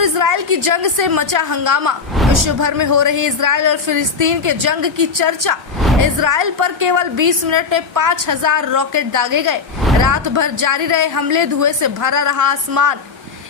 और इजराइल की जंग से मचा हंगामा। विश्व भर में हो रही इजराइल और फिलिस्तीन के जंग की चर्चा। इजराइल पर केवल 20 मिनट में 5000 रॉकेट दागे गए। रात भर जारी रहे हमले, धुएं से भरा रहा आसमान।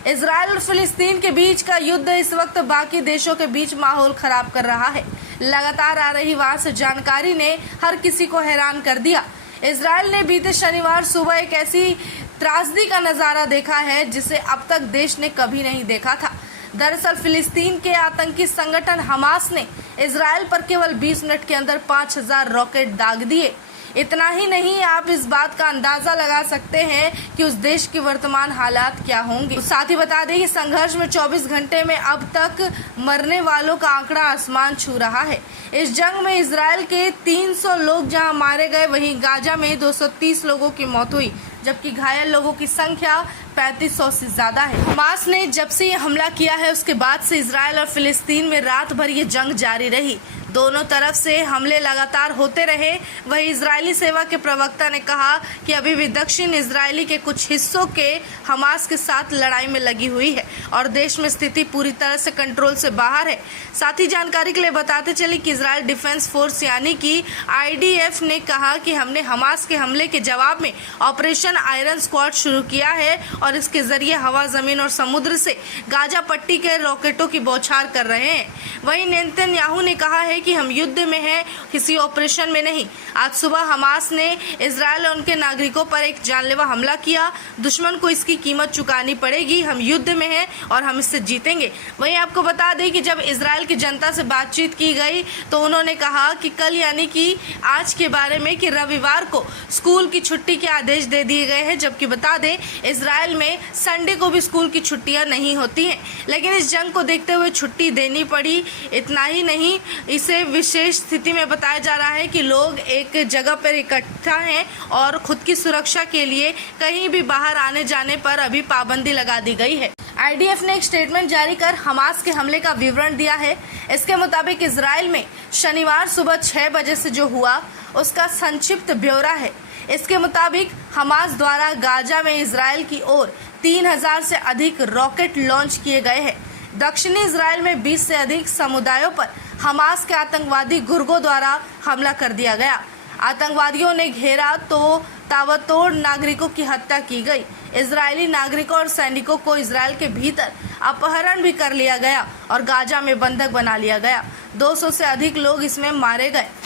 इजराइल और फिलिस्तीन के बीच का युद्ध इस वक्त बाकी देशों के बीच माहौल खराब कर रहा है। लगातार आ रही वहां से जानकारी ने हर किसी को हैरान कर दिया। इजराइल ने बीते शनिवार सुबह एक ऐसी त्रासदी का नजारा देखा है जिसे अब तक देश ने कभी नहीं देखा था। दरअसल फिलिस्तीन के आतंकी संगठन हमास ने इजराइल पर केवल 20 मिनट के अंदर 5000 रॉकेट दाग दिए। इतना ही नहीं, आप इस बात का अंदाजा लगा सकते हैं कि उस देश की वर्तमान हालात क्या होंगे। साथ ही बता दें कि संघर्ष में 24 घंटे में अब तक मरने वालों का आंकड़ा आसमान छू रहा है। इस जंग में इजराइल के 300 लोग जहां मारे गए, वहीं गाजा में 230 लोगों की मौत हुई, जबकि घायल लोगों की संख्या 3500 से ज्यादा है। हमास ने जब से ये हमला किया है उसके बाद से इजराइल और फिलिस्तीन में रात भर ये जंग जारी रही। दोनों तरफ से हमले लगातार होते रहे। वहीं इजरायली सेवा के प्रवक्ता ने कहा कि अभी भी दक्षिण इजरायली के कुछ हिस्सों के हमास के साथ लड़ाई में लगी हुई है और देश में स्थिति पूरी तरह से कंट्रोल से बाहर है। साथ ही जानकारी के लिए बताते चले कि इजराइल डिफेंस फोर्स यानी कि IDF ने कहा कि हमने हमास के हमले के जवाब में ऑपरेशन आयरन स्क्वाड शुरू किया है और इसके जरिए हवा, जमीन और समुद्र से गाजा पट्टी के रॉकेटों की बौछार कर रहे हैं। वहीं नेतन्याहू ने कहा है कि हम युद्ध में हैं, किसी ऑपरेशन में नहीं। आज सुबह हमास ने इजराइल और उनके नागरिकों पर एक जानलेवा हमला किया। दुश्मन को इसकी कीमत चुकानी पड़ेगी। हम युद्ध में हैं और हम इससे जीतेंगे। वहीं आपको बता दें कि जब इजराइल की जनता से बातचीत की गई तो उन्होंने कहा कि कल यानी कि आज के बारे में कि रविवार को स्कूल की छुट्टी के आदेश दे दिए गए हैं, जबकि बता दें इजराइल में संडे को भी स्कूल की छुट्टियां नहीं होती हैं, लेकिन इस जंग को देखते हुए छुट्टी देनी पड़ी। इतना ही नहीं, इसे विशेष स्थिति में बताया जा रहा है कि लोग एक जगह पर इकट्ठा हैं और खुद की सुरक्षा के लिए कहीं भी बाहर आने जाने पर अभी पाबंदी लगा दी गई है। IDF ने एक स्टेटमेंट जारी कर हमास के हमले का विवरण दिया है। इसके मुताबिक इजराइल में शनिवार सुबह 6 बजे से जो हुआ उसका संक्षिप्त ब्यौरा है। इसके मुताबिक हमास द्वारा गाजा में इजराइल की ओर 3000 से अधिक रॉकेट लॉन्च किए गए हैं। दक्षिणी इजराइल में 20 से अधिक समुदायों पर हमास के आतंकवादी गुर्गों द्वारा हमला कर दिया गया। आतंकवादियों ने घेरा तो ताबड़तोड़ नागरिकों की हत्या की गई। इजरायली नागरिकों और सैनिकों को इजराइल के भीतर अपहरण भी कर लिया गया और गाजा में बंधक बना लिया गया। 200 से अधिक लोग इसमें मारे गए।